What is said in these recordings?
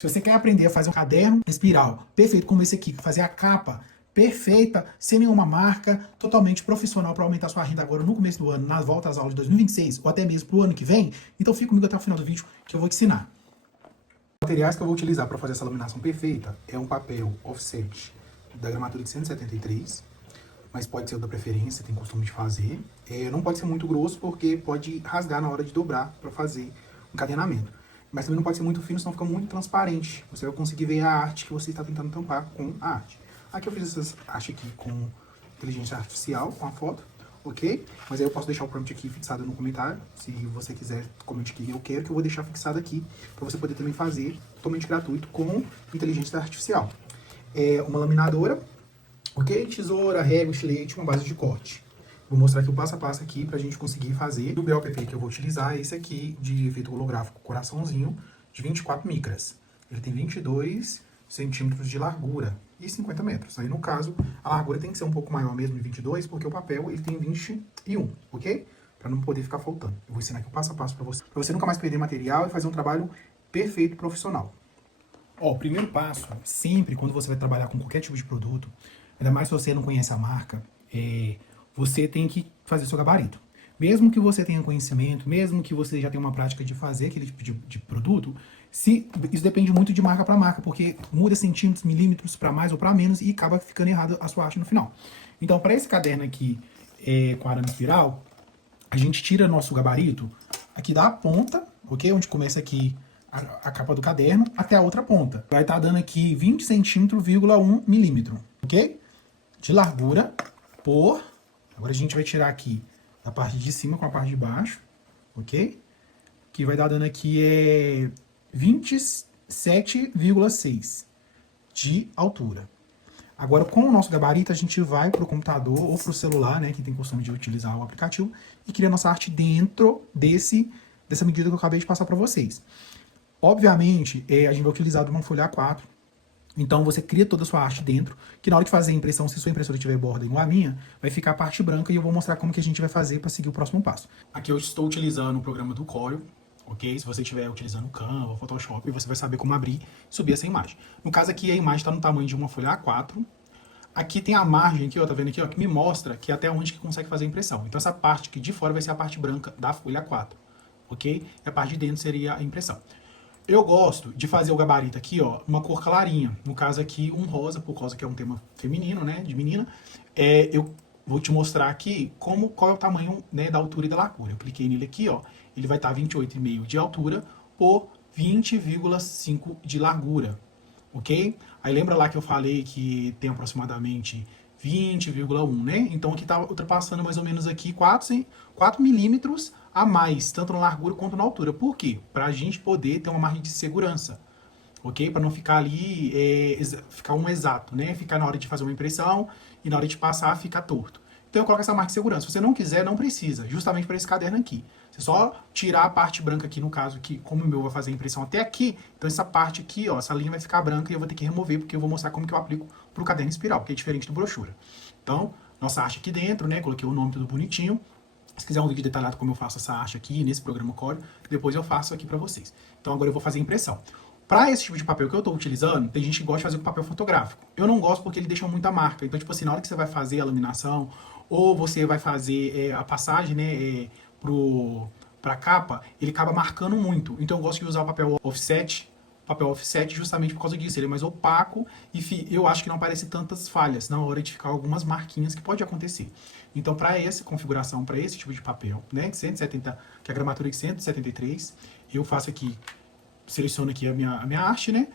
Se você quer aprender a fazer um caderno espiral perfeito como esse aqui, fazer a capa perfeita, sem nenhuma marca, totalmente profissional para aumentar sua renda agora no começo do ano, nas voltas às aulas de 2026, ou até mesmo para o ano que vem, então fica comigo até o final do vídeo que eu vou te ensinar. Os materiais que eu vou utilizar para fazer essa laminação perfeita é um papel offset da gramatura de 173, mas pode ser o da preferência, tem costume de fazer. Não pode ser muito grosso porque pode rasgar na hora de dobrar para fazer um encadenamento. Mas também não pode ser muito fino, senão fica muito transparente. Você vai conseguir ver a arte que você está tentando tampar com a arte. Aqui eu fiz essa arte aqui com inteligência artificial, com a foto, ok? Mas aí eu posso deixar o prompt aqui fixado no comentário. Se você quiser, comente que eu quero, que eu vou deixar fixado aqui para você poder também fazer totalmente gratuito com inteligência artificial. Uma laminadora, ok? Tesoura, régua, estilete, uma base de corte. Vou mostrar aqui o passo a passo aqui pra gente conseguir fazer. O BOPP que eu vou utilizar é esse aqui de efeito holográfico coraçãozinho de 24 micras. Ele tem 22 centímetros de largura e 50 metros. Aí no caso, a largura tem que ser um pouco maior mesmo de 22, porque o papel ele tem 21, ok? Pra não poder ficar faltando. Eu vou ensinar aqui o passo a passo pra você nunca mais perder material e fazer um trabalho perfeito profissional. Ó, o primeiro passo, sempre quando você vai trabalhar com qualquer tipo de produto, ainda mais se você não conhece a marca, você tem que fazer seu gabarito. Mesmo que você tenha conhecimento, mesmo que você já tenha uma prática de fazer aquele tipo de produto, isso depende muito de marca para marca, porque muda centímetros, milímetros para mais ou para menos e acaba ficando errado a sua arte no final. Então, para esse caderno aqui com arame espiral, a gente tira nosso gabarito aqui da ponta, ok? Onde começa aqui a capa do caderno, até a outra ponta. Vai estar dando aqui 20 centímetros, 1 milímetro, ok? De largura por... Agora a gente vai tirar aqui a parte de cima com a parte de baixo, ok? Que vai dar dando aqui 27,6 de altura. Agora, com o nosso gabarito, a gente vai para o computador ou para o celular, né, que tem costume de utilizar o aplicativo, e cria nossa arte dentro dessa medida que eu acabei de passar para vocês. Obviamente, a gente vai utilizar uma folha A4, então você cria toda a sua arte dentro, que na hora de fazer a impressão, se sua impressora tiver borda igual a minha, vai ficar a parte branca e eu vou mostrar como que a gente vai fazer para seguir o próximo passo. Aqui eu estou utilizando o programa do Corel, ok? Se você estiver utilizando o Canva, o Photoshop, você vai saber como abrir e subir essa imagem. No caso aqui, a imagem está no tamanho de uma folha A4. Aqui tem a margem aqui, ó, tá vendo aqui, ó, que me mostra que até onde que consegue fazer a impressão. Então essa parte aqui de fora vai ser a parte branca da folha A4, ok? E a parte de dentro seria a impressão. Eu gosto de fazer o gabarito aqui, ó, uma cor clarinha. No caso aqui, um rosa, por causa que é um tema feminino, né, de menina. Eu vou te mostrar aqui qual é o tamanho, né, da altura e da largura. Eu cliquei nele aqui, ó, ele vai estar 28,5 de altura por 20,5 de largura, ok? Aí lembra lá que eu falei que tem aproximadamente 20,1, né? Então aqui está ultrapassando mais ou menos aqui 4 milímetros a mais, tanto na largura quanto na altura. Por quê? Para a gente poder ter uma margem de segurança, ok? Para não ficar ali, ficar um exato, né? Ficar na hora de fazer uma impressão e na hora de passar ficar torto. Então eu coloco essa marca de segurança. Se você não quiser, não precisa, justamente para esse caderno aqui. Você só tirar a parte branca aqui, no caso, que como o meu vai fazer a impressão até aqui, então essa parte aqui, ó, essa linha vai ficar branca e eu vou ter que remover, porque eu vou mostrar como que eu aplico para o caderno espiral, que é diferente do brochura. Então, nossa arte aqui dentro, né, coloquei o nome tudo bonitinho. Se quiser um vídeo detalhado como eu faço essa arte aqui, nesse programa Corel, depois eu faço aqui para vocês. Então agora eu vou fazer a impressão. Para esse tipo de papel que eu estou utilizando, tem gente que gosta de fazer com papel fotográfico. Eu não gosto porque ele deixa muita marca. Então, tipo assim, na hora que você vai fazer a laminação, ou você vai fazer a passagem, né, para a capa, ele acaba marcando muito. Então eu gosto de usar o papel offset justamente por causa disso. Ele é mais opaco e eu acho que não aparece tantas falhas na hora de ficar algumas marquinhas que pode acontecer. Então, para essa configuração, para esse tipo de papel, né, de 170, que é a gramatura de 173, eu faço aqui, seleciono aqui a minha arte, né,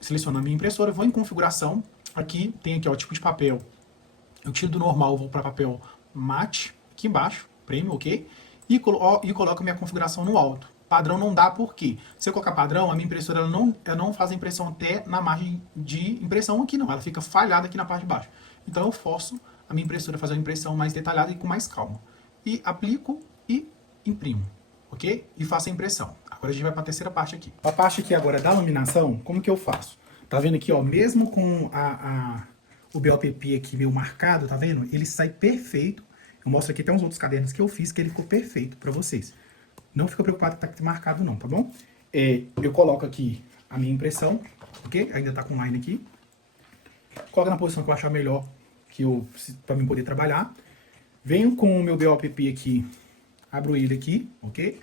seleciono a minha impressora, vou em configuração, aqui tem aqui, ó, o tipo de papel. Eu tiro do normal, vou para papel mate, aqui embaixo, premium, ok? E coloco a minha configuração no alto. Padrão não dá porque, se eu colocar padrão, a minha impressora ela não faz a impressão até na margem de impressão aqui não, ela fica falhada aqui na parte de baixo. Então eu forço a minha impressora a fazer uma impressão mais detalhada e com mais calma. E aplico e imprimo, ok? E faço a impressão. Agora a gente vai para a terceira parte aqui. A parte aqui agora da laminação, como que eu faço? Tá vendo aqui, ó, mesmo com o BOPP aqui meio marcado, tá vendo? Ele sai perfeito. Eu mostro aqui até uns outros cadernos que eu fiz, que ele ficou perfeito para vocês. Não fica preocupado que tá marcado não, tá bom? Eu coloco aqui a minha impressão, ok? Ainda tá com line aqui. Coloca na posição que eu achar melhor, para mim poder trabalhar. Venho com o meu BOPP aqui, abro ele aqui, ok?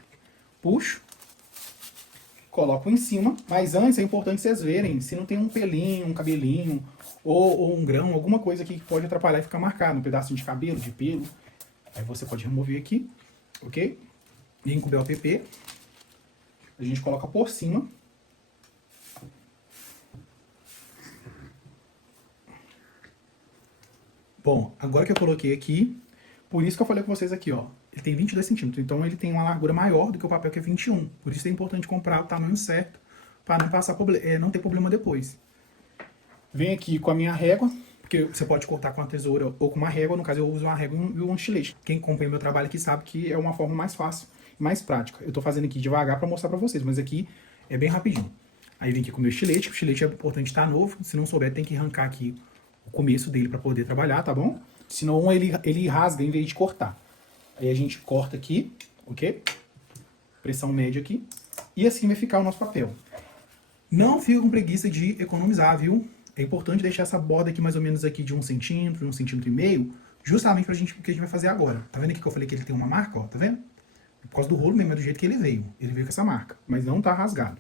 Puxo, coloco em cima, mas antes é importante vocês verem se não tem um pelinho, um cabelinho, ou um grão, alguma coisa aqui que pode atrapalhar e ficar marcado, um pedacinho de cabelo, de pelo. Aí você pode remover aqui, ok? Vem com o BOPP, a gente coloca por cima. Bom, agora que eu coloquei aqui, por isso que eu falei com vocês aqui, ó, ele tem 22 centímetros, então ele tem uma largura maior do que o papel que é 21. Por isso é importante comprar o tamanho certo, para não passar não ter problema depois. Venho aqui com a minha régua, porque você pode cortar com a tesoura ou com uma régua, no caso eu uso uma régua e um estilete. Quem acompanha meu trabalho aqui sabe que é uma forma mais fácil, mais prática. Eu tô fazendo aqui devagar para mostrar para vocês, mas aqui é bem rapidinho. Aí vem aqui com o meu estilete, o estilete é importante estar novo, se não souber tem que arrancar aqui o começo dele para poder trabalhar, tá bom? Senão ele rasga em vez de cortar. Aí a gente corta aqui, ok? Pressão média aqui. E assim vai ficar o nosso papel. Não fica com preguiça de economizar, viu? É importante deixar essa borda aqui mais ou menos aqui de 1 centímetro, 1,5 centímetros, justamente pra gente, o que a gente vai fazer agora. Tá vendo aqui que eu falei que ele tem uma marca, ó? Tá vendo? Por causa do rolo mesmo, é do jeito que ele veio. Ele veio com essa marca, mas não tá rasgado.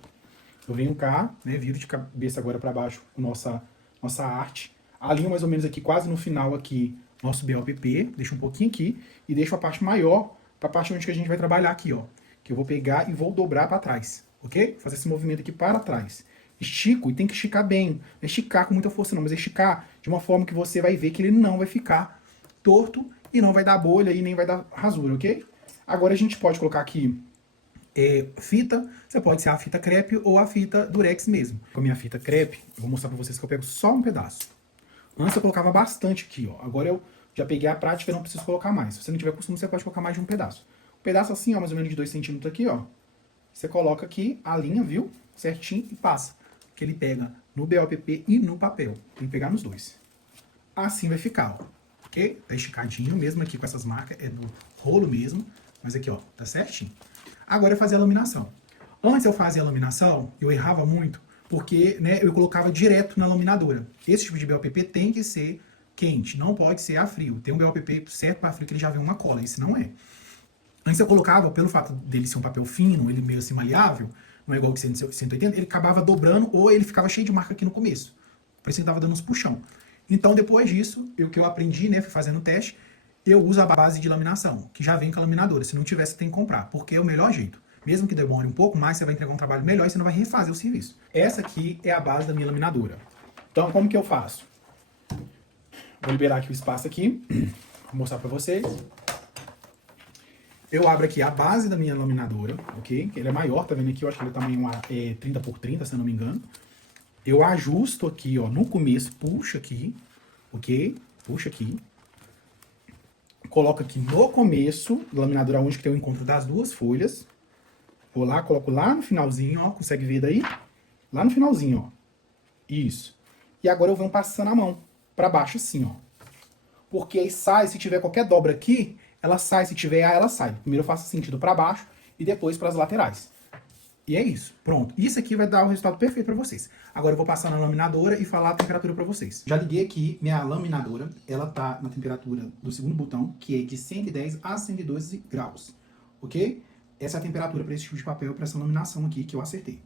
Eu venho cá, né, viro de cabeça agora pra baixo nossa arte. Alinho mais ou menos aqui, quase no final aqui, nosso BOPP. Deixo um pouquinho aqui e deixo a parte maior pra parte onde que a gente vai trabalhar aqui, ó. Que eu vou pegar e vou dobrar pra trás, ok? Fazer esse movimento aqui para trás. Estico, e tem que esticar bem. Não é esticar com muita força não, mas é esticar de uma forma que você vai ver que ele não vai ficar torto e não vai dar bolha e nem vai dar rasura, ok? Agora a gente pode colocar aqui fita, você pode ser a fita crepe ou a fita durex mesmo. Com a minha fita crepe, eu vou mostrar pra vocês que eu pego só um pedaço. Antes eu colocava bastante aqui, ó. Agora eu já peguei a prática e não preciso colocar mais. Se você não tiver costume, você pode colocar mais de um pedaço. Um pedaço assim, ó, mais ou menos de 2 centímetros aqui, ó. Você coloca aqui a linha, viu? Certinho e passa. Que ele pega no BOPP e no papel. Tem que pegar nos dois. Assim vai ficar, ó. Ok? Tá esticadinho, mesmo aqui com essas marcas. É do rolo mesmo. Mas aqui, ó, tá certinho. Agora é fazer a laminação. Antes eu fazia a laminação, eu errava muito, porque, né, eu colocava direto na laminadora. Esse tipo de BOPP tem que ser quente, não pode ser a frio. Tem um BOPP certo para frio que ele já vem uma cola, esse não é. Antes eu colocava, pelo fato dele ser um papel fino, ele meio assim maleável, não é igual que 180, ele acabava dobrando ou ele ficava cheio de marca aqui no começo. Por isso ele tava dando uns puxão. Então depois disso, o que eu aprendi, né, fui fazendo o teste, eu uso a base de laminação, que já vem com a laminadora. Se não tiver, você tem que comprar, porque é o melhor jeito. Mesmo que demore um pouco mais, você vai entregar um trabalho melhor e você não vai refazer o serviço. Essa aqui é a base da minha laminadora. Então, como que eu faço? Vou liberar aqui o espaço aqui, vou mostrar pra vocês. Eu abro aqui a base da minha laminadora, ok? Ele é maior, tá vendo aqui? Eu acho que ele é tamanho 30 por 30, se eu não me engano. Eu ajusto aqui, ó, no começo, puxo aqui, ok? Puxo aqui. Coloco aqui no começo da laminadora, onde que tem o encontro das duas folhas. Vou lá, coloco lá no finalzinho, ó. Consegue ver daí? Lá no finalzinho, ó. Isso. E agora eu venho passando a mão pra baixo assim, ó. Porque aí sai, se tiver qualquer dobra aqui, ela sai, se tiver A, ela sai. Primeiro eu faço sentido pra baixo e depois pras laterais. E é isso. Pronto. Isso aqui vai dar o resultado perfeito pra vocês. Agora eu vou passar na laminadora e falar a temperatura pra vocês. Já liguei aqui minha laminadora. Ela tá na temperatura do segundo botão, que é de 110 a 112 graus. Ok? Essa é a temperatura para esse tipo de papel, para essa laminação aqui que eu acertei.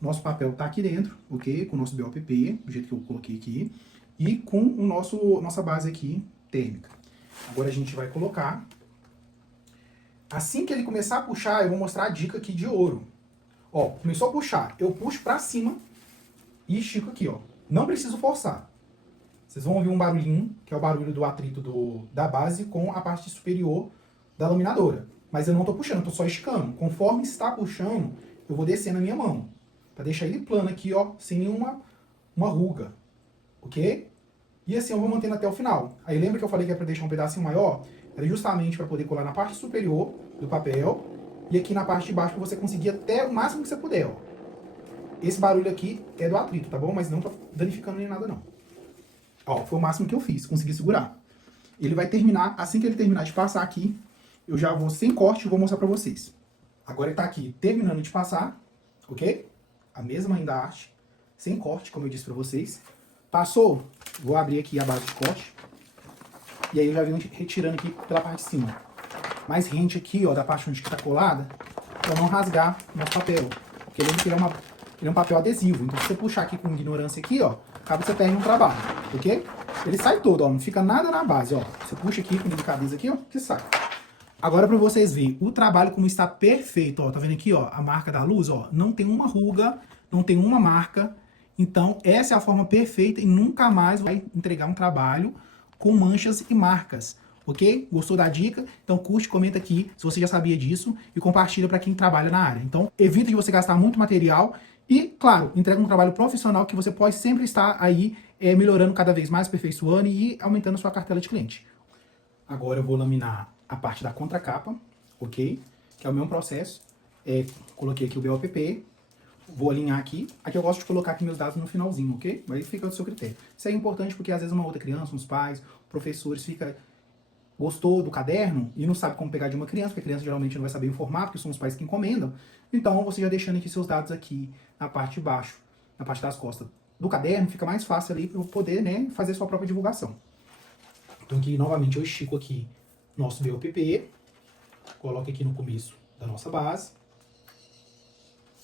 Nosso papel tá aqui dentro, ok? Com o nosso BOPP, do jeito que eu coloquei aqui. E com o nossa base aqui, térmica. Agora a gente vai colocar. Assim que ele começar a puxar, eu vou mostrar a dica aqui de ouro. Ó, começou a puxar, eu puxo pra cima e estico aqui, ó. Não preciso forçar. Vocês vão ouvir um barulhinho, que é o barulho do atrito da base com a parte superior da laminadora. Mas eu não tô puxando, eu tô só esticando. Conforme está puxando, eu vou descendo a minha mão. Pra deixar ele plano aqui, ó, sem nenhuma ruga. Ok? E assim eu vou mantendo até o final. Aí lembra que eu falei que é pra deixar um pedacinho maior? Era justamente para poder colar na parte superior do papel e aqui na parte de baixo para você conseguir até o máximo que você puder, ó. Esse barulho aqui é do atrito, tá bom? Mas não tá danificando nem nada, não. Ó, foi o máximo que eu fiz, consegui segurar. Ele vai terminar, assim que ele terminar de passar aqui, eu já vou sem corte e vou mostrar pra vocês. Agora ele tá aqui terminando de passar, ok? a mesma ainda arte, sem corte, como eu disse pra vocês. Passou, vou abrir aqui a base de corte. E aí eu já venho retirando aqui pela parte de cima. Mais rente aqui, ó, da parte onde tá colada, pra não rasgar o nosso papel. Porque lembra que ele é um papel adesivo. Então se você puxar aqui com ignorância aqui, ó, acaba você perde um trabalho, ok? Ele sai todo, ó, não fica nada na base, ó. Você puxa aqui com delicadeza aqui, ó, que sai. Agora pra vocês verem o trabalho como está perfeito, ó. Tá vendo aqui, ó, a marca da luz, ó. Não tem uma ruga, não tem uma marca. Então essa é a forma perfeita e nunca mais vai entregar um trabalho com manchas e marcas, ok? Gostou da dica? Então curte, comenta aqui se você já sabia disso e compartilha para quem trabalha na área. Então evita de você gastar muito material e, claro, entrega um trabalho profissional que você pode sempre estar aí melhorando cada vez mais, aperfeiçoando e aumentando a sua cartela de cliente. Agora eu vou laminar a parte da contracapa, ok? Que é o mesmo processo. Coloquei aqui o BOPP. Vou alinhar aqui. Aqui eu gosto de colocar aqui meus dados no finalzinho, ok? Mas fica do seu critério. Isso é importante porque às vezes uma outra criança, uns pais, professores, gostou do caderno e não sabe como pegar de uma criança, porque a criança geralmente não vai saber o formato, porque são os pais que encomendam. Então você já deixando aqui seus dados aqui na parte de baixo, na parte das costas do caderno, fica mais fácil ali para eu poder, né, fazer sua própria divulgação. Então aqui novamente eu estico aqui nosso BOPP, coloco aqui no começo da nossa base.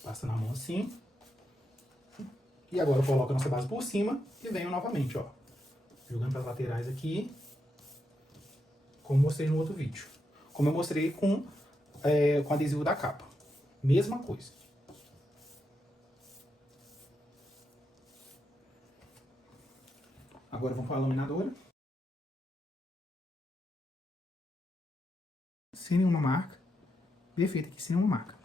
Passa na mão assim. E agora eu coloco a nossa base por cima e venho novamente, ó. Jogando para as laterais aqui. Como mostrei no outro vídeo. Como eu mostrei com adesivo da capa. Mesma coisa. Agora vamos para a laminadora. Sem nenhuma marca. Perfeito aqui, sem nenhuma marca.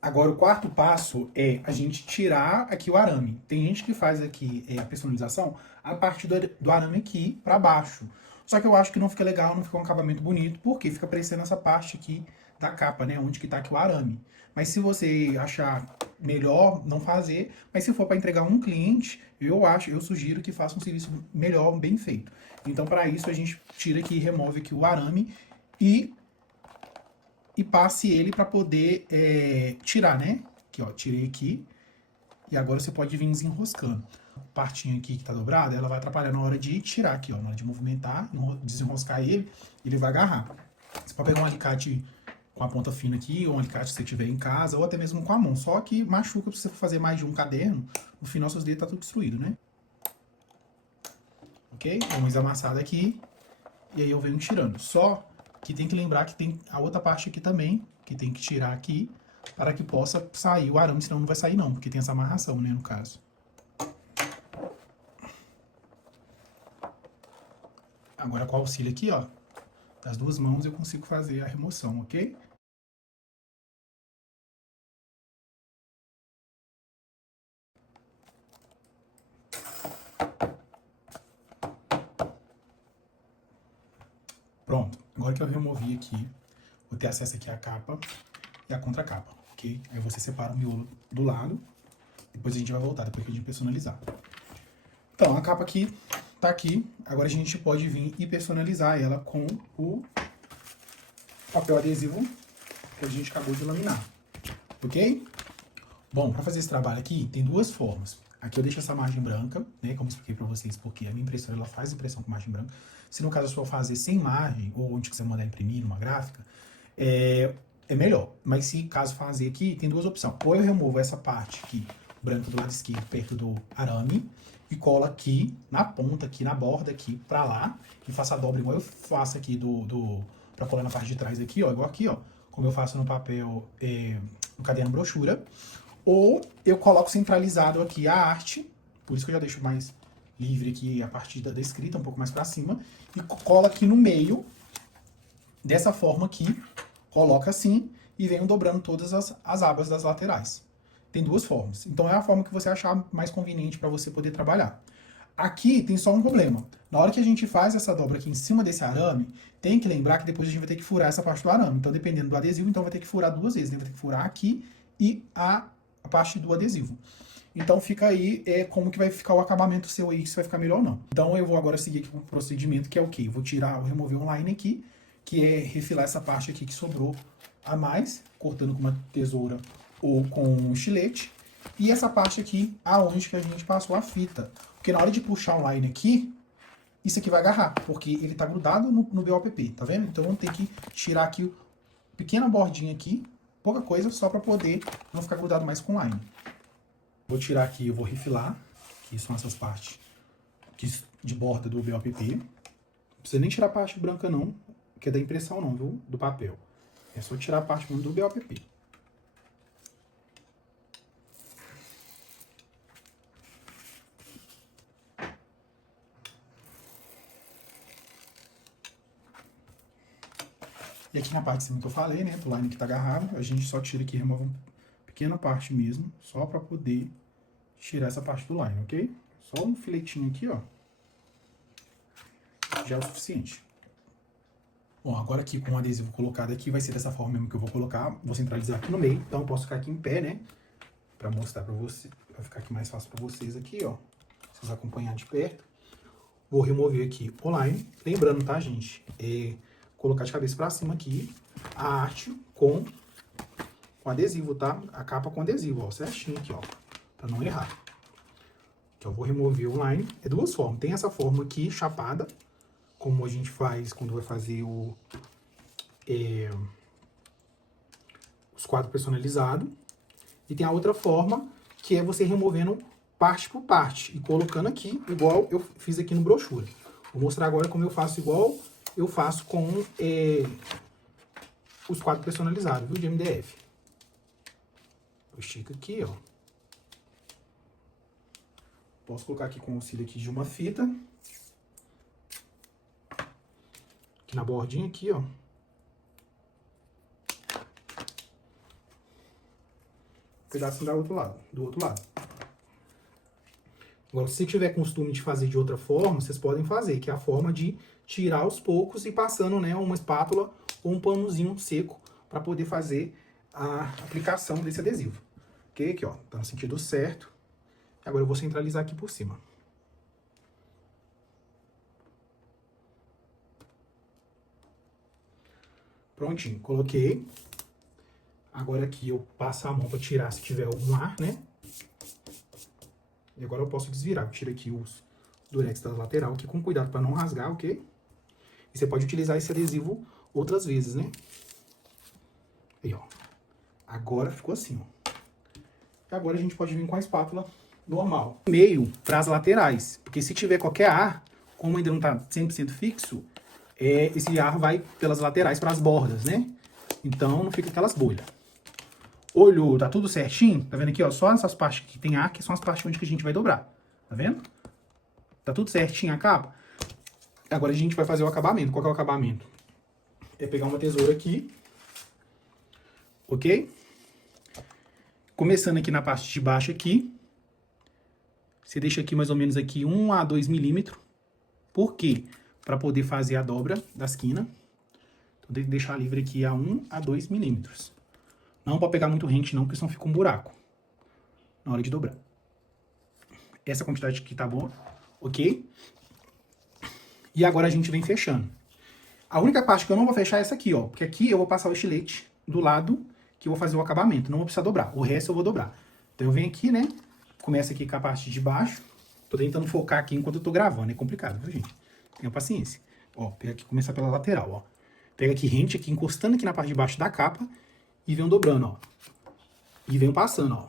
Agora, o quarto passo é a gente tirar aqui o arame. Tem gente que faz aqui a personalização a partir do arame aqui para baixo. Só que eu acho que não fica legal, não fica um acabamento bonito, porque fica parecendo essa parte aqui da capa, né? Onde que tá aqui o arame. Mas se você achar melhor, não fazer. Mas se for para entregar um cliente, eu sugiro que faça um serviço melhor, bem feito. Então, para isso, a gente tira aqui, remove aqui o arame e passe ele para poder tirar, né? Aqui, ó, tirei aqui. E agora você pode vir desenroscando. A partinha aqui que tá dobrada, ela vai atrapalhar na hora de tirar aqui, ó. Na hora de movimentar, desenroscar ele vai agarrar. Você pode pegar um alicate com a ponta fina aqui, ou um alicate que você tiver em casa, ou até mesmo com a mão. Só que machuca se você for fazer mais de um caderno, no final seus dedos tá tudo destruído, né? Ok? Dá uma amassada aqui. E aí eu venho tirando. Só que tem que lembrar que tem a outra parte aqui também, que tem que tirar aqui, para que possa sair o arame, senão não vai sair não, porque tem essa amarração, né, no caso. Agora com o auxílio aqui, ó, das duas mãos eu consigo fazer a remoção, ok? Pronto, agora que eu removi aqui, vou ter acesso aqui à capa e à contracapa, ok? Aí você separa o miolo do lado, depois a gente vai voltar, depois que a gente personalizar. Então, a capa aqui tá aqui, agora a gente pode vir e personalizar ela com o papel adesivo que a gente acabou de laminar, ok? Bom, para fazer esse trabalho aqui, tem duas formas. Aqui eu deixo essa margem branca, né, como eu expliquei para vocês, porque a minha impressora ela faz impressão com margem branca. Se no caso eu for fazer sem margem, ou onde você mandar imprimir numa gráfica, é melhor. Mas se caso fazer aqui, tem duas opções. Ou eu removo essa parte aqui, branca do lado esquerdo, perto do arame, e colo aqui, na ponta, aqui na borda, aqui pra lá, e faço a dobra igual eu faço aqui pra colar na parte de trás aqui, ó, igual aqui, ó, como eu faço no papel, no caderno brochura. Ou eu coloco centralizado aqui a arte, por isso que eu já deixo mais livre aqui a parte da escrita, um pouco mais pra cima, e colo aqui no meio, dessa forma aqui, coloca assim, e venho dobrando todas as abas das laterais. Tem duas formas. Então é a forma que você achar mais conveniente para você poder trabalhar. Aqui tem só um problema. Na hora que a gente faz essa dobra aqui em cima desse arame, tem que lembrar que depois a gente vai ter que furar essa parte do arame. Então, dependendo do adesivo, então vai ter que furar duas vezes. Vai ter que furar aqui e a parte do adesivo. Então fica aí como que vai ficar o acabamento seu aí, se vai ficar melhor ou não. Então eu vou agora seguir aqui com o procedimento, que é o quê? Vou remover um line aqui, que é refilar essa parte aqui que sobrou a mais, cortando com uma tesoura ou com um estilete. E essa parte aqui, aonde que a gente passou a fita. Porque na hora de puxar o line aqui, isso aqui vai agarrar, porque ele tá grudado no BOPP, tá vendo? Então vamos ter que tirar aqui pequena bordinha aqui, pouca coisa, só para poder não ficar grudado mais com o line. Vou tirar aqui, eu vou refilar, que são essas partes de borda do BOPP. Não precisa nem tirar a parte branca não, que é da impressão não, viu? Do papel. É só tirar a parte do BOPP. E aqui na parte de cima que eu falei, né, do line que tá agarrado, a gente só tira aqui e remove uma pequena parte mesmo, só para poder tirar essa parte do line, ok? Só um filetinho aqui, ó, já é o suficiente. Bom, agora aqui com o adesivo colocado aqui, vai ser dessa forma mesmo que eu vou colocar, vou centralizar aqui no meio, então eu posso ficar aqui em pé, né, para mostrar para você, vai ficar aqui mais fácil para vocês aqui, ó, vocês acompanhar de perto. Vou remover aqui o line, lembrando, tá, gente, colocar de cabeça para cima aqui a arte com adesivo, tá? A capa com adesivo, ó, certinho aqui, ó, para não errar. Então, eu vou remover o line. É duas formas. Tem essa forma aqui, chapada, como a gente faz quando vai fazer os quadros personalizados. E tem a outra forma, que é você removendo parte por parte e colocando aqui, igual eu fiz aqui no brochura. Vou mostrar agora como eu faço igual eu faço com os quadros personalizados, viu, de MDF. Eu estico aqui, ó. Posso colocar aqui com o auxílio aqui de uma fita. Aqui na bordinha aqui, ó. Um pedacinho do outro lado. Agora, se tiver costume de fazer de outra forma, vocês podem fazer, que é a forma de tirar aos poucos e passando, né, uma espátula ou um panozinho seco para poder fazer a aplicação desse adesivo. Ok? Aqui, ó, tá no sentido certo. Agora eu vou centralizar aqui por cima. Prontinho, coloquei. Agora aqui eu passo a mão para tirar se tiver algum ar, né? E agora eu posso desvirar. Eu tiro aqui os durex da lateral aqui com cuidado para não rasgar, ok? E você pode utilizar esse adesivo outras vezes, né? Aí, ó. Agora ficou assim, ó. E agora a gente pode vir com a espátula normal. Meio para as laterais. Porque se tiver qualquer ar, como ainda não tá 100% fixo, esse ar vai pelas laterais para as bordas, né? Então não fica aquelas bolhas. Olhou, tá tudo certinho? Tá vendo aqui, ó? Só essas partes que tem ar, que são as partes onde que a gente vai dobrar. Tá vendo? Tá tudo certinho a capa? Agora a gente vai fazer o acabamento. Qual que é o acabamento? É pegar uma tesoura aqui. Ok? Começando aqui na parte de baixo aqui. Você deixa aqui mais ou menos aqui 1 a 2 milímetros. Por quê? Para poder fazer a dobra da esquina. Então tem que deixar livre aqui a 1 a 2 milímetros. Não pode pegar muito rente não, porque senão fica um buraco na hora de dobrar. Essa quantidade aqui tá boa, ok? E agora a gente vem fechando. A única parte que eu não vou fechar é essa aqui, ó. Porque aqui eu vou passar o estilete do lado que eu vou fazer o acabamento. Não vou precisar dobrar. O resto eu vou dobrar. Então eu venho aqui, né? Começa aqui com a parte de baixo. Tô tentando focar aqui enquanto eu tô gravando. É complicado, viu, gente? Tenha paciência. Ó, pega aqui, começar pela lateral, ó. Pega aqui rente, aqui, encostando aqui na parte de baixo da capa. E venho dobrando, ó. E venho passando, ó.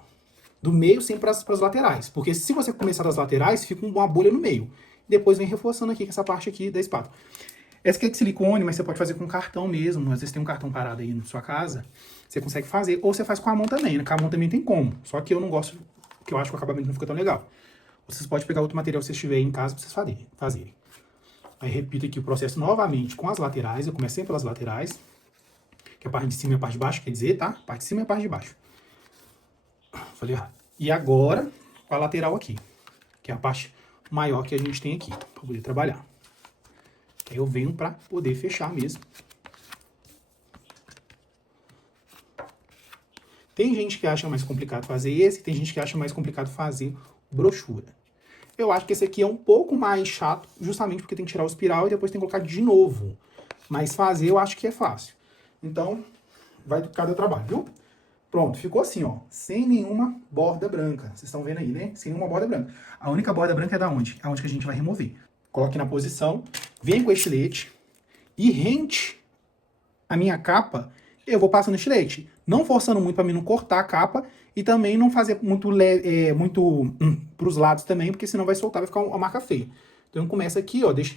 Do meio sempre para as laterais. Porque se você começar das laterais, fica uma bolha no meio. Depois vem reforçando aqui com essa parte aqui da espátula. Essa aqui é de silicone, mas você pode fazer com cartão mesmo. Às vezes tem um cartão parado aí na sua casa. Você consegue fazer. Ou você faz com a mão também, né? Com a mão também tem como. Só que eu não gosto, porque eu acho que o acabamento não fica tão legal. Vocês podem pegar outro material que vocês tiverem em casa para vocês fazerem. Aí repito aqui o processo novamente com as laterais. Eu começo sempre pelas laterais. Que a parte de cima e a parte de baixo, quer dizer, tá? A parte de cima e a parte de baixo. Falei errado. E agora, com a lateral aqui. Que é a parte maior que a gente tem aqui, para poder trabalhar. Aí eu venho para poder fechar mesmo. Tem gente que acha mais complicado fazer esse, tem gente que acha mais complicado fazer brochura. Eu acho que esse aqui é um pouco mais chato, justamente porque tem que tirar o espiral e depois tem que colocar de novo. Mas fazer eu acho que é fácil. Então, vai do cada trabalho, viu? Pronto, ficou assim, ó, sem nenhuma borda branca. Vocês estão vendo aí, né? Sem nenhuma borda branca. A única borda branca é da onde? Aonde que a gente vai remover. Coloque na posição, vem com o estilete e rente a minha capa, eu vou passando estilete. Não forçando muito para mim não cortar a capa e também não fazer muito, pros lados também, porque senão vai soltar, vai ficar uma marca feia. Então começa aqui, ó, deixa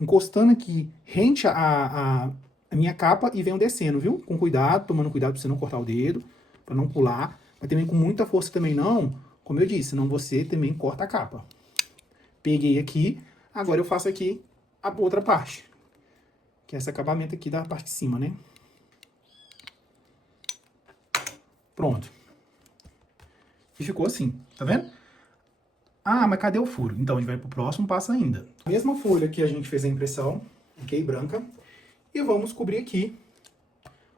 encostando aqui, rente a minha capa e venho descendo, viu? Com cuidado, tomando cuidado para você não cortar o dedo, para não pular, mas também com muita força também não, como eu disse, senão você também corta a capa. Peguei aqui, agora eu faço aqui a outra parte, que é esse acabamento aqui da parte de cima, né? Pronto. E ficou assim, tá vendo? Ah, mas cadê o furo? Então a gente vai pro próximo passo ainda. A mesma folha que a gente fez a impressão, ok? Branca. E vamos cobrir aqui,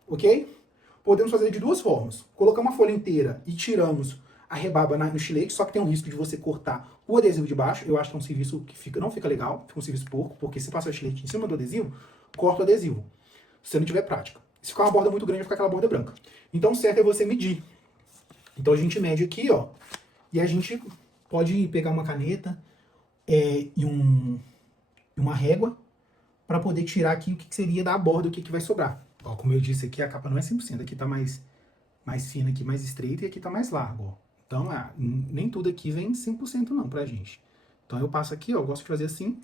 ok? Podemos fazer de duas formas. Colocar uma folha inteira e tiramos a rebaba no estilete, só que tem um risco de você cortar o adesivo de baixo. Eu acho que é um serviço que não fica legal, fica um serviço porco, porque se passar o estilete em cima do adesivo, corta o adesivo, se você não tiver prática. Se ficar uma borda muito grande, vai ficar aquela borda branca. Então o certo é você medir. Então a gente mede aqui, ó, e a gente pode pegar uma caneta e uma régua para poder tirar aqui o que seria da borda, o que vai sobrar. Ó, como eu disse aqui, a capa não é 100%, aqui tá mais fina, aqui mais estreita e aqui tá mais largo, ó. Então, nem tudo aqui vem 100% não pra gente. Então eu passo aqui, ó, eu gosto de fazer assim,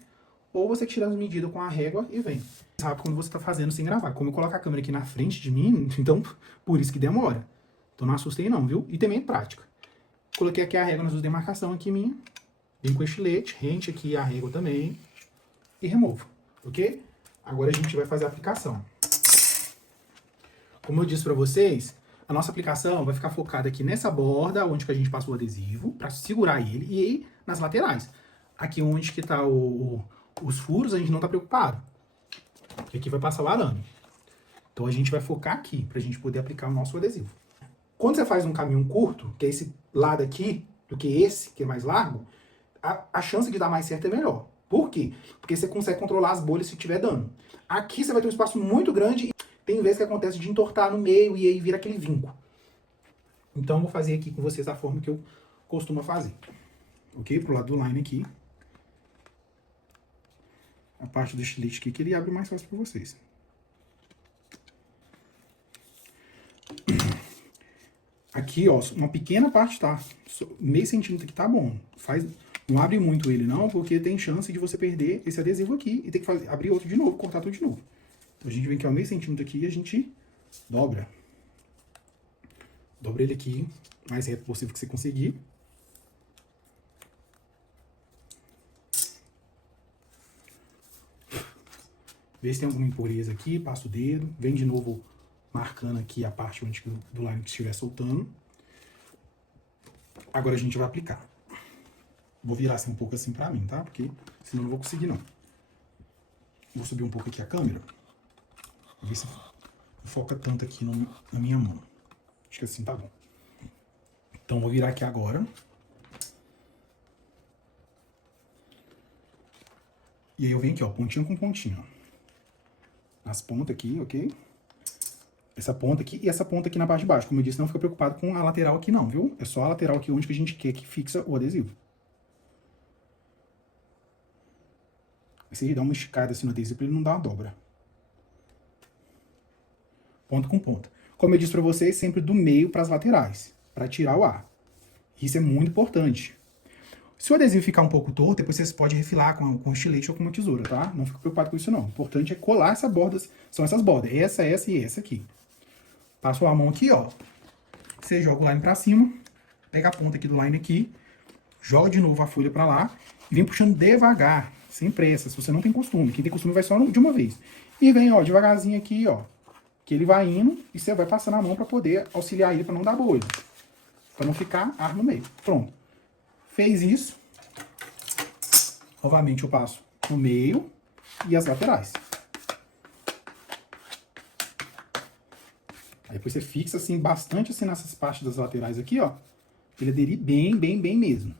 ou você tira as medidas com a régua e vem. Sabe quando você tá fazendo sem gravar. Como eu coloco a câmera aqui na frente de mim, então por isso que demora. Então não assustei não, viu? E também é prática. Coloquei aqui a régua nas duas demarcações aqui minha. Vem com o estilete, rente aqui a régua também. E removo, ok? Agora a gente vai fazer a aplicação. Como eu disse pra vocês, a nossa aplicação vai ficar focada aqui nessa borda, onde que a gente passou o adesivo, pra segurar ele, e aí nas laterais. Aqui onde que tá os furos, a gente não tá preocupado. Porque aqui vai passar o arame. Então a gente vai focar aqui, pra gente poder aplicar o nosso adesivo. Quando você faz um caminho curto, que é esse lado aqui, do que esse, que é mais largo, a chance de dar mais certo é melhor. Por quê? Porque você consegue controlar as bolhas se tiver dano. Aqui você vai ter um espaço muito grande e tem vezes que acontece de entortar no meio e aí vira aquele vinco. Então eu vou fazer aqui com vocês da forma que eu costumo fazer. Ok? Pro lado do line aqui. A parte do estilete aqui que ele abre mais fácil para vocês. Aqui, ó, uma pequena parte tá, meio centímetro aqui tá bom. Não abre muito ele não, porque tem chance de você perder esse adesivo aqui e ter que abrir outro de novo, cortar tudo de novo. Então a gente vem aqui, ó, meio centímetro aqui e a gente dobra. Dobra ele aqui, mais reto possível que você conseguir. Vê se tem alguma impureza aqui, passa o dedo, vem de novo marcando aqui a parte onde do line que estiver soltando. Agora a gente vai aplicar. Vou virar assim um pouco assim pra mim, tá? Porque senão eu não vou conseguir não. Vou subir um pouco aqui a câmera. Pra ver se não foca tanto aqui na minha mão. Acho que assim tá bom. Então vou virar aqui agora. E aí eu venho aqui, ó, pontinha com pontinha, ó. Nas pontas aqui, ok? Essa ponta aqui e essa ponta aqui na parte de baixo. Como eu disse, não fica preocupado com a lateral aqui não, viu? É só a lateral aqui onde que a gente quer que fixa o adesivo. Você dá uma esticada assim no adesivo pra ele não dar uma dobra. Ponta com ponta. Como eu disse pra vocês, sempre do meio para as laterais, para tirar o ar. Isso é muito importante. Se o adesivo ficar um pouco torto, depois você pode refilar com um estilete ou com uma tesoura, tá? Não fica preocupado com isso não. O importante é colar essas bordas, são essas bordas, essa e essa aqui. Passo a mão aqui, ó. Você joga o line pra cima, pega a ponta aqui do line aqui, joga de novo a folha pra lá e vem puxando devagar, sem pressa, se você não tem costume. Quem tem costume vai só de uma vez. E vem, ó, devagarzinho aqui, ó, que ele vai indo e você vai passando a mão pra poder auxiliar ele pra não dar bolha. Pra não ficar ar no meio. Pronto. Fez isso. Novamente eu passo no meio e as laterais. Aí depois você fixa assim, bastante assim nessas partes das laterais aqui, ó. Pra ele aderir bem, bem, bem mesmo.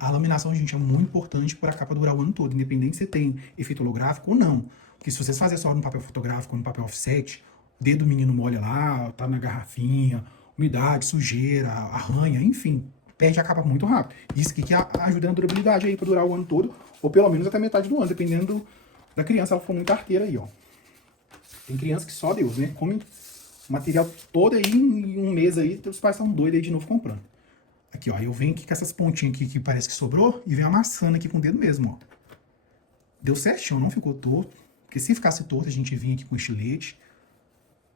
A laminação, gente, é muito importante para a capa durar o ano todo, independente se você tem efeito holográfico ou não. Porque se vocês fazerem só no papel fotográfico ou no papel offset, dedo do menino molha lá, tá na garrafinha, umidade, sujeira, arranha, enfim, perde a capa muito rápido. Isso aqui que ajuda na durabilidade aí pra durar o ano todo, ou pelo menos até metade do ano, dependendo da criança, se ela for muito arteira aí, ó. Tem criança que só Deus, né? Come o material todo aí em um mês aí, os pais estão doidos aí de novo comprando. Aqui, ó, eu venho aqui com essas pontinhas aqui que parece que sobrou e venho amassando aqui com o dedo mesmo, ó. Deu certinho, não ficou torto. Porque se ficasse torto, a gente vinha aqui com estilete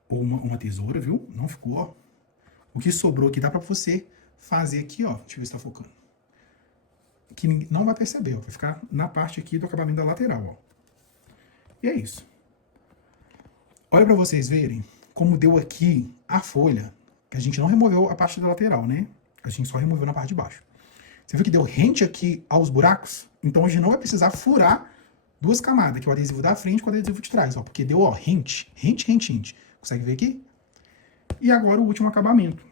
ou uma tesoura, viu? Não ficou, ó. O que sobrou aqui dá pra você fazer aqui, ó. Deixa eu ver se tá focando. Que ninguém não vai perceber, ó. Vai ficar na parte aqui do acabamento da lateral, ó. E é isso. Olha pra vocês verem como deu aqui a folha. Que a gente não removeu a parte da lateral, né? A gente só removeu na parte de baixo. Você viu que deu rente aqui aos buracos? Então a gente não vai precisar furar duas camadas, que é o adesivo da frente com o adesivo de trás, ó. Porque deu, ó, rente. Consegue ver aqui? E agora o último acabamento.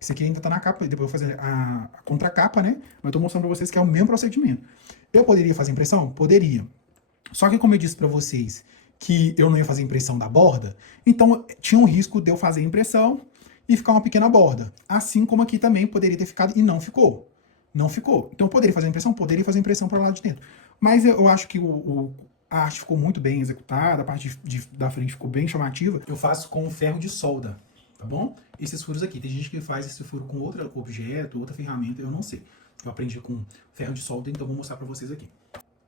Esse aqui ainda tá na capa, depois eu vou fazer a contracapa, né? Mas eu tô mostrando pra vocês que é o mesmo procedimento. Eu poderia fazer impressão? Poderia. Só que como eu disse pra vocês que eu não ia fazer impressão da borda, então tinha um risco de eu fazer impressão e ficar uma pequena borda. Assim como aqui também poderia ter ficado e não ficou. Não ficou. Então eu poderia fazer impressão? Poderia fazer impressão para lá de dentro. Mas eu acho que a arte ficou muito bem executada, a parte da frente ficou bem chamativa. Eu faço com ferro de solda, tá bom? Esses furos aqui. Tem gente que faz esse furo com outro objeto, outra ferramenta, eu não sei. Eu aprendi com ferro de solda, então vou mostrar para vocês aqui.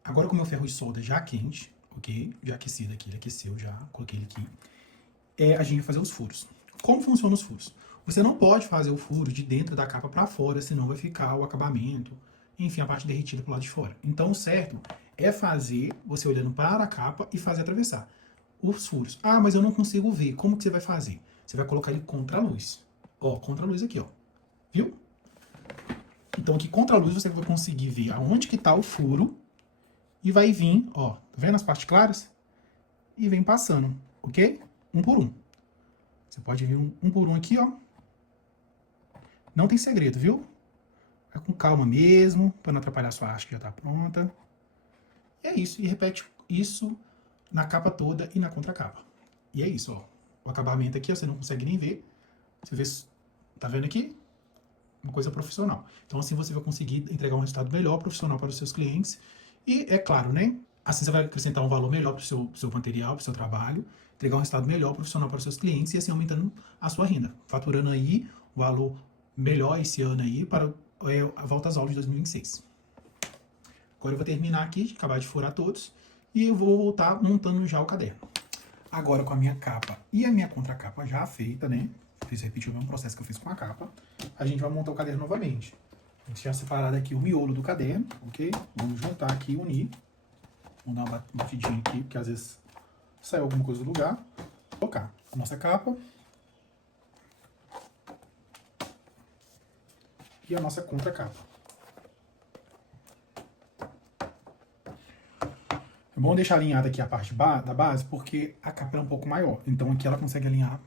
Agora com o meu ferro de solda já quente, ok? Já aquecido aqui, ele aqueceu já, coloquei ele aqui. A gente vai fazer os furos. Como funcionam os furos? Você não pode fazer o furo de dentro da capa para fora, senão vai ficar o acabamento, enfim, a parte derretida pro lado de fora. Então o certo é fazer, você olhando para a capa e fazer atravessar os furos. Ah, mas eu não consigo ver. Como que você vai fazer? Você vai colocar ele contra a luz. Ó, contra a luz aqui, ó. Viu? Então aqui contra a luz você vai conseguir ver aonde que tá o furo e vai vir, ó, tá vendo as partes claras? E vem passando, ok? Um por um. Você pode vir um por um aqui, ó. Não tem segredo, viu? Vai com calma mesmo, para não atrapalhar a sua arte que já tá pronta. E é isso. E repete isso na capa toda e na contracapa. E é isso, ó. O acabamento aqui, ó, você não consegue nem ver. Você vê, tá vendo aqui? Uma coisa profissional. Então assim você vai conseguir entregar um resultado melhor, profissional para os seus clientes. E é claro, né? Assim você vai acrescentar um valor melhor para o seu material, para o seu trabalho, entregar um resultado melhor, profissional para os seus clientes e assim aumentando a sua renda. Faturando aí um valor melhor esse ano aí para a volta às aulas de 2026. Agora eu vou terminar aqui, acabar de furar todos, e eu vou voltar montando já o caderno. Agora com a minha capa e a minha contracapa já feita, né? Fiz repetir o mesmo processo que eu fiz com a capa. A gente vai montar o caderno novamente. A gente já separado aqui o miolo do caderno, ok? Vamos juntar aqui e unir. Vamos dar uma batidinha aqui, porque às vezes sai alguma coisa do lugar. Vou colocar a nossa capa. E a nossa contracapa. É bom deixar alinhada aqui a parte da base, porque a capa é um pouco maior. Então aqui ela consegue alinhar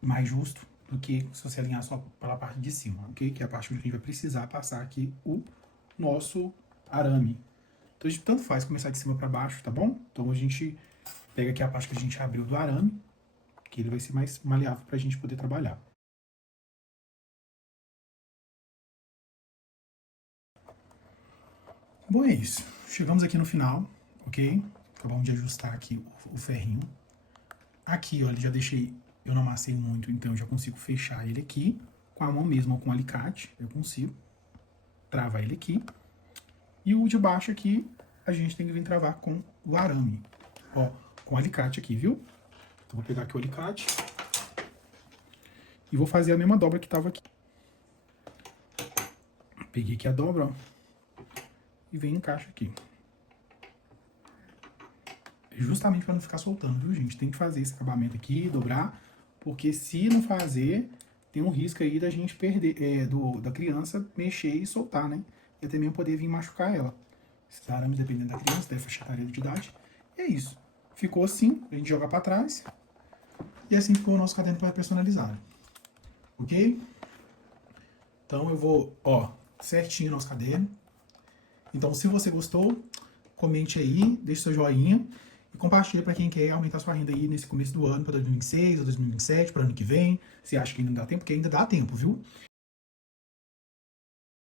mais justo do que se você alinhar só pela parte de cima, ok? Que é a parte onde a gente vai precisar passar aqui o nosso arame. Então a gente tanto faz começar de cima para baixo, tá bom? Então a gente pega aqui a parte que a gente abriu do arame, que ele vai ser mais maleável para a gente poder trabalhar. Bom, é isso. Chegamos aqui no final, ok? Acabamos de ajustar aqui o ferrinho. Aqui, ó, já deixei, eu não amassei muito, então eu já consigo fechar ele aqui. Com a mão mesmo ou com o alicate, eu consigo travar ele aqui. E o de baixo aqui, a gente tem que vir travar com o arame. Ó, com o alicate aqui, viu? Então vou pegar aqui o alicate. E vou fazer a mesma dobra que estava aqui. Peguei aqui a dobra, ó. E vem e encaixa aqui. Justamente para não ficar soltando, viu, gente? Tem que fazer esse acabamento aqui, dobrar, porque se não fazer, tem um risco aí da gente perder, da criança mexer e soltar, né? E até mesmo poder vir machucar ela. Esses arames, dependendo da criança, da faixa etária de idade. E é isso. Ficou assim, a gente joga para trás. E assim ficou o nosso caderno personalizado. Ok? Então eu vou, ó, certinho o nosso caderno. Então, se você gostou, comente aí, deixe seu joinha. E compartilha para quem quer aumentar sua renda aí nesse começo do ano, para 2026 ou 2027, para ano que vem. Se acha que ainda não dá tempo, porque ainda dá tempo, viu?